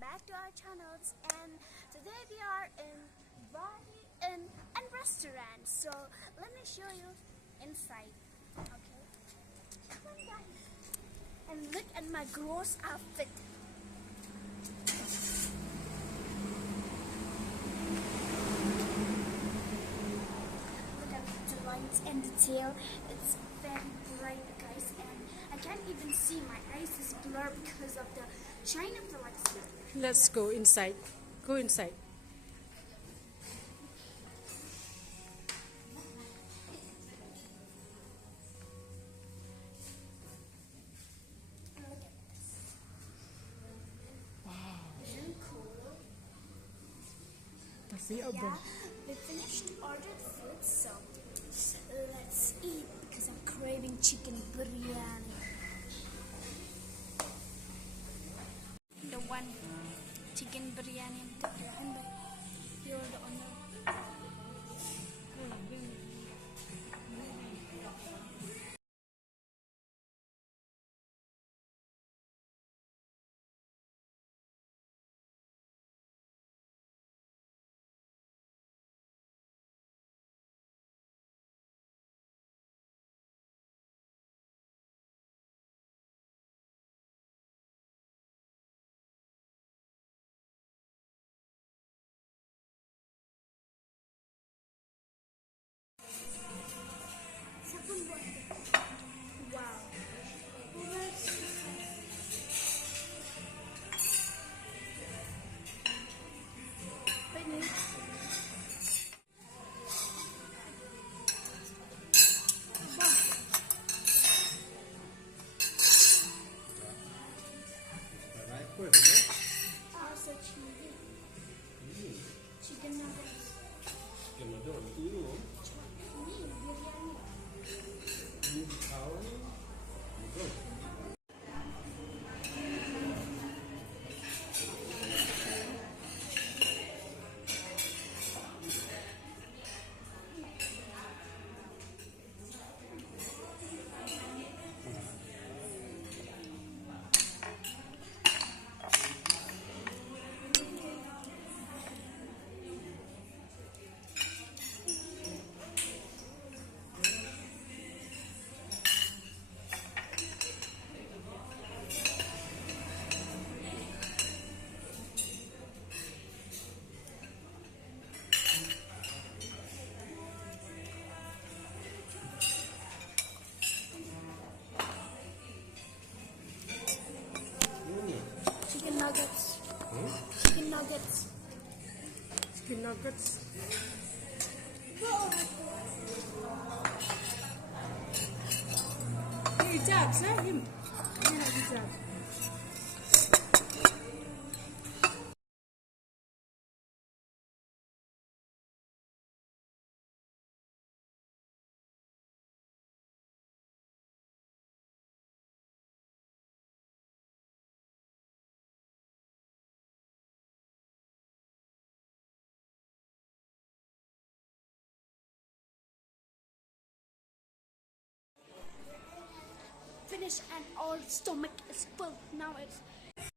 back to our channels, and today we are in Bali in a restaurant. So let me show you inside. Okay, come on guys, and look at my gross outfit. Look at the lines and detail. It's very bright, guys, and I can't even see. My eyes is blurred because of the shine of the lights. Let's go inside. Go inside. And look at this. Wow. Isn't cool? Yeah, we finished ordered food, so let's eat because I'm craving chicken biryani. The one chicken biryani. You're the owner. Wow. Finish. Also cheesy. Chicken nuggets. Chicken nuggets. Chicken nuggets. Chicken nuggets. Hijab, let him. Hijab. Finish and our stomach is full. Now it's